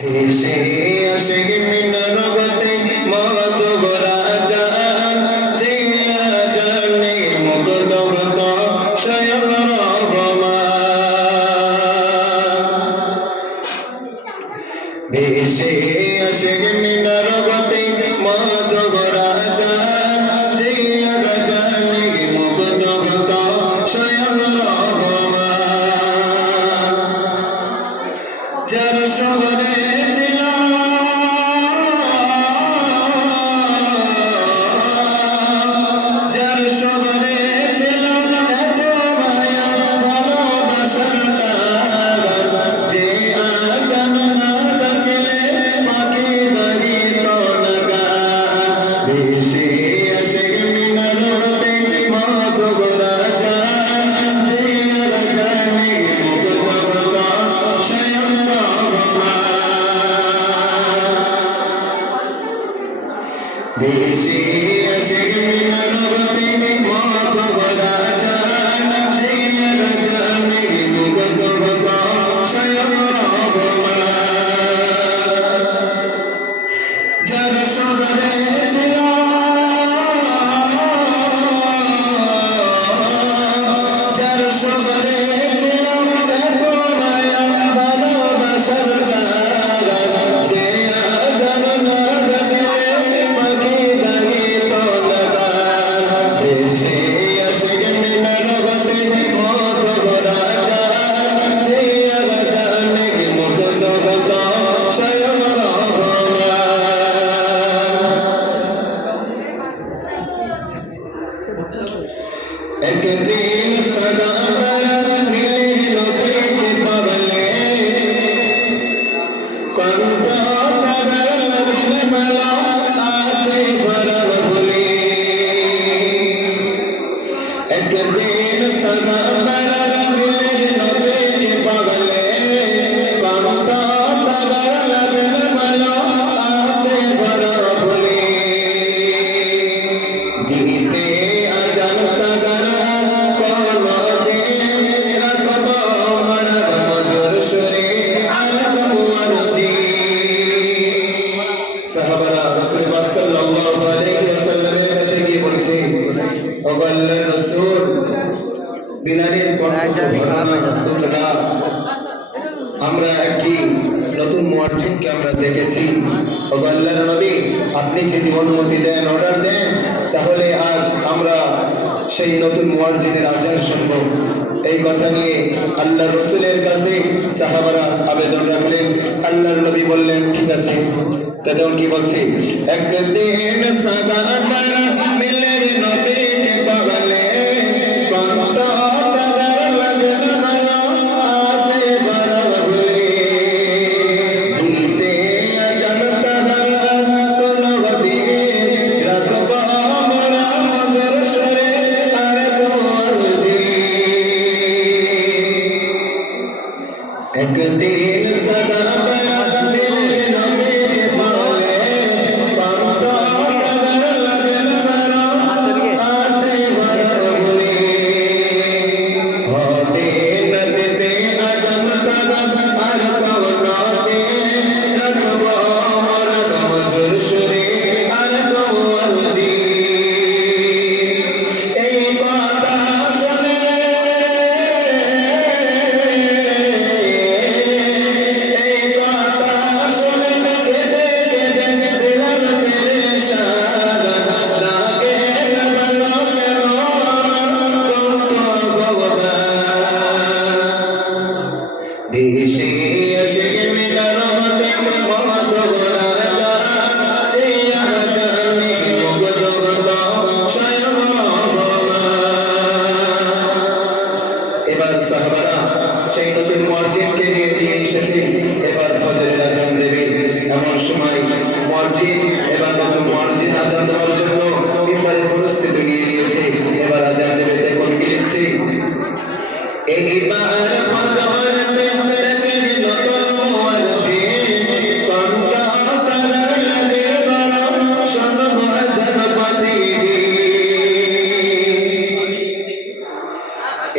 এসে আসে মিনার গতে মত গোরা জান যে জানে মুগ্ধ ভক্ত স্বয়ং রহমান এসে আসে মিনার গতে মত গোরা জান যে জানে মুগ্ধ ভক্ত স্বয়ং রহমান যার শহরে দেশে আসে মিনার গতে মত গোরা জান যে জানে মুগ্ধ ভক্ত স্বয়ং রহমান যার শহরে ছিল যার শহরে ছিল এত মায়া ভালোবাসার যে আজান না একদিন সাগারা মিলিল পেটে পাগলে কন্ত তারার লাগলে মালা আছে ভরা ভুলে একদিন সাগারা মিলিল পেটে পাগলে কন্ত তারার লাগলে মালা আছে ভরা ভুলে দিতে আজান সাহাবারা রাসূল পাক সাল্লাল্লাহু আলাইহি ওয়াসাল্লামের কাছে গিয়ে বলছে ও আল্লাহর রাসূল বিলালের কণ্ঠটা আমরা একটি নতুন মুয়াজ্জিনকে আমরা দেখেছি ও আল্লাহর নবী আপনি যদি অনুমতি দেন অর্ডার দেন তাহলে আজ আমরা সেই নতুন মুয়াজ্জিনের আজান শুনব এই কথা নিয়ে আল্লাহর রাসূলের কাছে সাহাবারা আবেদন রাখলেন আল্লাহর নবী বললেন ঠিক আছে তখন কি বলছে একদিন সাগারা মিলের নদীতে পাগলে কন্ত তারার লাগলে মালা আছে ভরা ভুলে দিতে আজান তাহারা কোন গতি রাখব আমরা মধুর সুরে আর তোমার জি একদিন সাগারা মিলের নদীতে পাগলে কন্ত তারার লাগলে মালা আছে ভরা ভুলে হতে নদীতে আজান তারা আর কবনাতে রাখব আমরা মধুর সুরে আর তোমার জি এই কথা শুনে এই কথা শুনে কেঁদে কেঁদে দিলাম পেরেশান লাগে না ভালো কেন কত ভগবান দেশে আসে মিনার গতে মত গোরা জান যে জানে মুগ্ধ ভক্ত স্বয়ং রহমান এবার সাহাবারা সেই নতুন মুয়াজ্জিনকে নিয়ে এসেছে এবার ফজরের আজান দেবে এমন সময় মুয়াজ্জিন এবার নতুন মুয়াজ্জিন আজান দেওয়ার জন্য মিম্বরের পরিস্থিতি নিয়ে নিয়েছে এবার আজান দেবে দেখুন কি লিখছে এইবার ফজরেতে দেখেন নতুন মুয়াজ্জিন কণ্ঠ তারার লাগে গরম শুনব আজান প্রতিদিন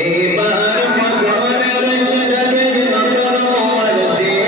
এইবার ফজরেতে দেখেন নতুন মুয়াজ্জিন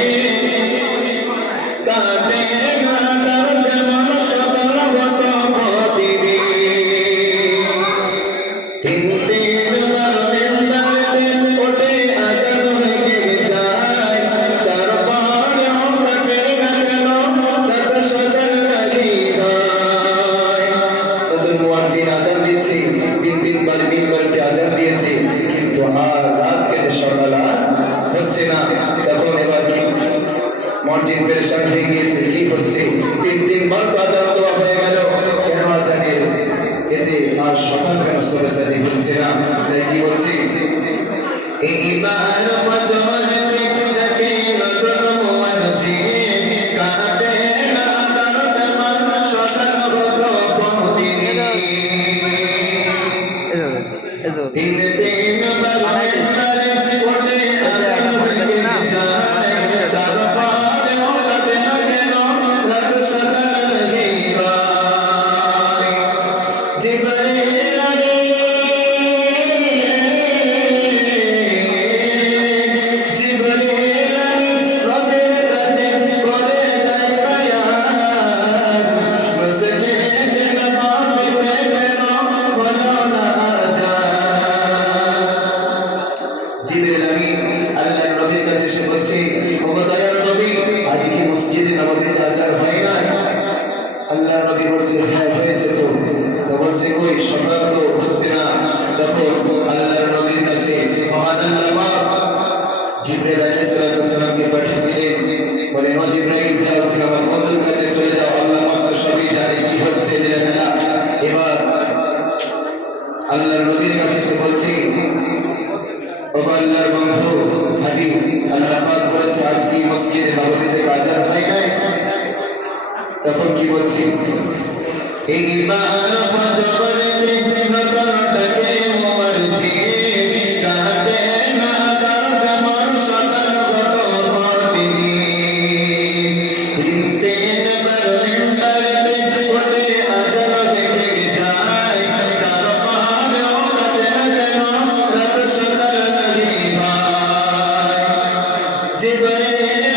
মসজিদ পেরেশান হয়ে গিয়েছে, কি হচ্ছে? 3 বার তো আজান দেওয়া হয়ে গেল, কেন আজানের এতে আর সকাল কেন সবে সাদি হচ্ছে না? তাই কি হচ্ছে? এইবার ফজর থেকে নতুন মুয়াজ্জিন কাটে না তার জামান সকাল হলো প্রতিদিন। তিন বার মিম্বারে ওঠে আজান হয়ে যায়, তারপরেও কাটে না কেন রাত সকাল হইবাই। জিবরাইল আল্লাহ নবী বলছে হ্যাঁ হয়েছে তো, তো বলছে কই সকাল তো হচ্ছে না। তখন আল্লাহর নবীর কাছে মহান আল্লাহ জিবরাইল আলাইহিস সালামকে পাঠিয়ে দিলেন, বলে ও জিবরাইল যাও তুমি আমার বন্ধুর কাছে চলে যাও, আল্লাহ পাক তো সবই জানে কি হচ্ছে লীলা। এবার আল্লাহর নবীর কাছে বলছে ও আল্লাহর বন্ধু হাবিব, আল্লাহ পাক বলেছে আজ কি মসজিদে নববীতে আজান হয় নাই? তখন কি বলছি? এইবার ফজর থেকে নতুন ডাকে মুয়াজ্জিন কাটে না তার জামান সকাল হলো প্রতিদিন। 3 বার মিম্বারে ওঠে আজান হয়ে যায়, তারপরেও কাটে না কেন রাত সকাল হইবাই। জিবরাইল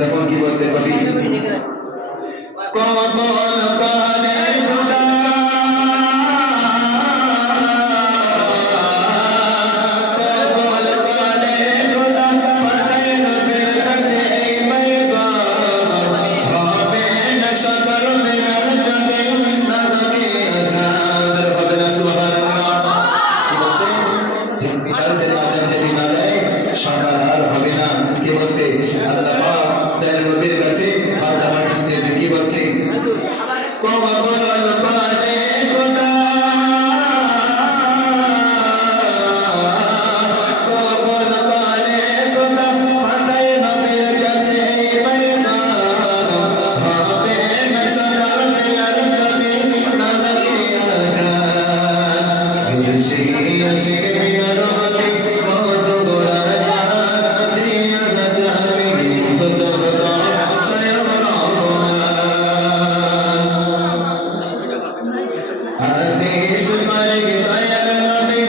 তখন কি বলছে কবি? কমল কানে খোদা কমল কানে খোদা পাঠায় নবীর কাছে এই পয়গাম, হবে না সদর মিলার যদি না থাকে আজাদ। হবে না সুবহানাল্লাহ। কি বলছে? ঠিক বিকাল যদি আজান যদি না দেয় সকাল আর হবে না। কি বলছে? আল্লাহ পাক তার নবীর কাছে বারবার বলতেছে, কি বলছে? কমল কানে খোদা কমল কানে খোদা পাঠায় নবীর কাছে এই পয়গাম, হবে না সদর মিলার যদি না থাকে আজাদ। আশিক আশিক মিনার হতে মত গোরা আদেশ করে দয়ার নবী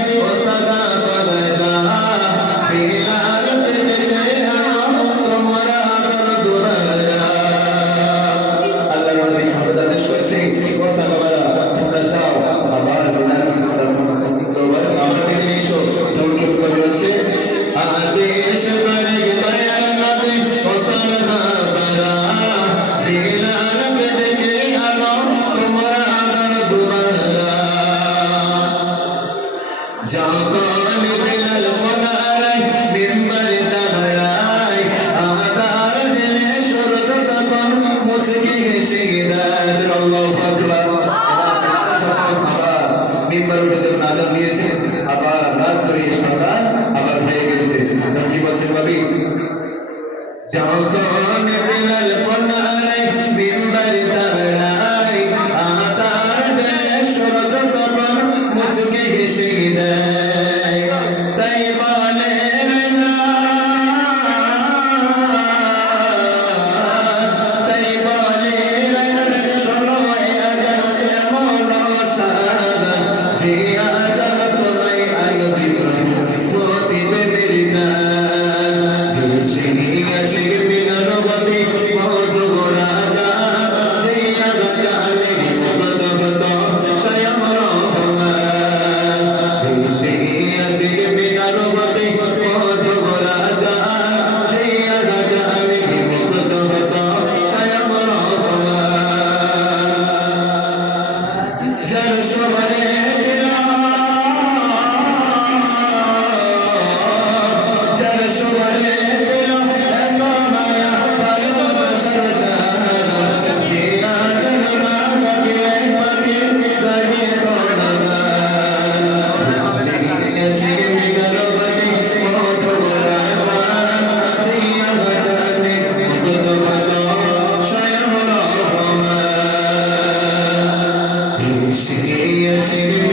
Shri